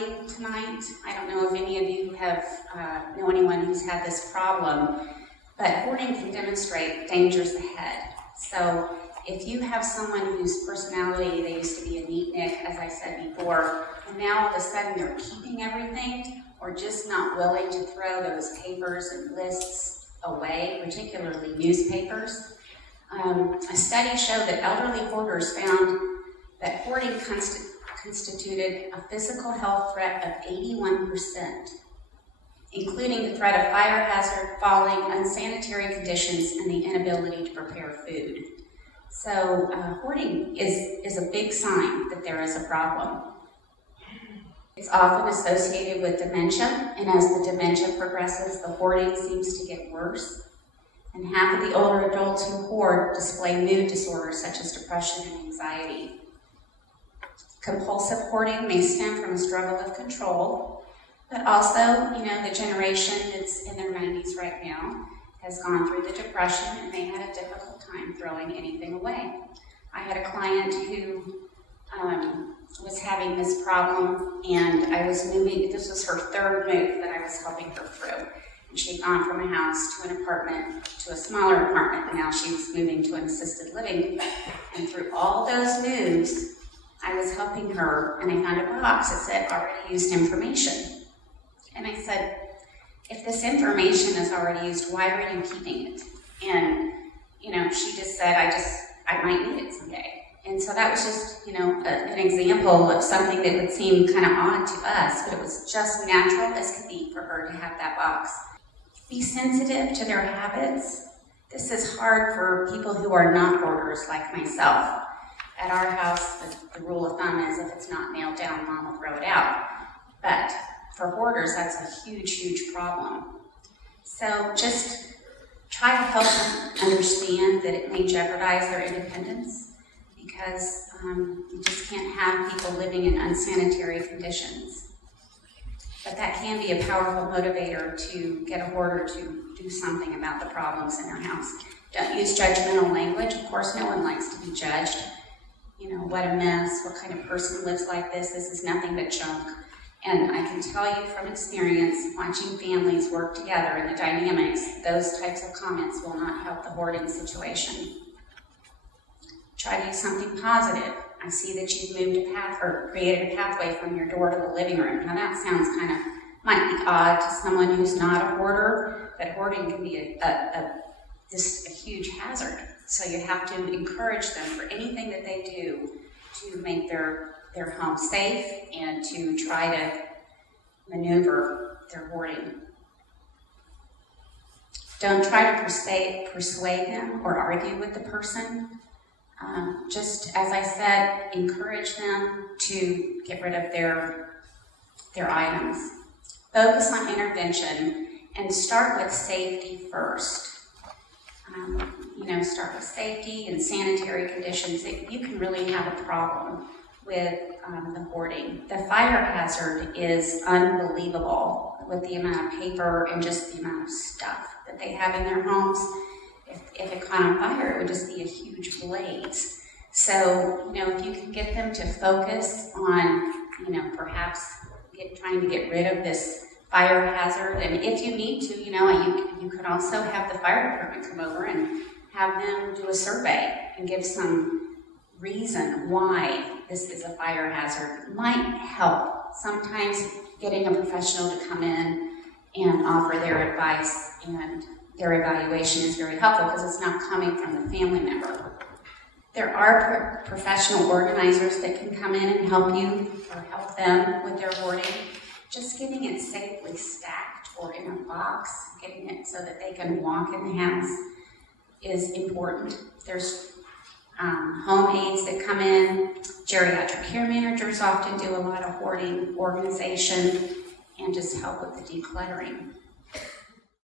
hoarding tonight. I don't know if any of you have know anyone who's had this problem, but hoarding can demonstrate dangers ahead. So if you have someone whose personality, they used to be a neatnik, as I said before, and now all of a sudden they're keeping everything or just not willing to throw those papers and lists away, particularly newspapers. A study showed that elderly hoarders found that hoarding constituted a physical health threat of 81%, including the threat of fire hazard, falling, unsanitary conditions, and the inability to prepare food. So hoarding is a big sign that there is a problem. It's often associated with dementia, and as the dementia progresses, the hoarding seems to get worse. And half of the older adults who hoard display mood disorders such as depression and anxiety. Compulsive hoarding may stem from a struggle of control, but also, the generation that's in their 90s right now has gone through the depression and they had a difficult time throwing anything away. I had a client who was having this problem, and I was moving. This was her third move that I was helping her through. And she'd gone from a house to an apartment to a smaller apartment, and now she was moving to an assisted living. And through all those moves, I was helping her, and I found a box that said already used information. And I said, if this information is already used, why are you keeping it? And, she just said, I might need it someday. And so that was just, an example of something that would seem kind of odd to us, but it was just natural as could be for her to have that box. Be sensitive to their habits. This is hard for people who are not hoarders like myself. At our house, the rule of thumb is if it's not nailed down, Mom will throw it out. But for hoarders, that's a huge, huge problem. So just try to help them understand that it may jeopardize their independence, because you just can't have people living in unsanitary conditions. But that can be a powerful motivator to get a hoarder to do something about the problems in their house. Don't use judgmental language. Of course, no one likes to be judged. What a mess, what kind of person lives like this? This is nothing but junk. And I can tell you from experience, watching families work together in the dynamics, those types of comments will not help the hoarding situation. Try to do something positive. I see that you've moved a path or created a pathway from your door to the living room. Now that sounds might be odd to someone who's not a hoarder, but hoarding can be just a huge hazard. So you have to encourage them for anything that they do to make their home safe and to try to maneuver their hoarding. Don't try to persuade them or argue with the person. Just as I said, encourage them to get rid of their items. Focus on intervention and start with safety first. Start with safety and sanitary conditions. You can really have a problem with the hoarding. The fire hazard is unbelievable with the amount of paper and just the amount of stuff that they have in their homes. If it caught on fire, it would just be a huge blaze. So, if you can get them to focus on, perhaps trying to get rid of this fire hazard, and if you need to, you could also have the fire department come over and have them do a survey and give some reason why this is a fire hazard. Might help. Sometimes getting a professional to come in and offer their advice and their evaluation is very helpful because it's not coming from the family member. There are professional organizers that can come in and help you or help them with their hoarding. Just getting it safely stacked or in a box, getting it so that they can walk in the house is important. There's home aides that come in. Geriatric Care Managers often do a lot of hoarding organization and just help with the decluttering.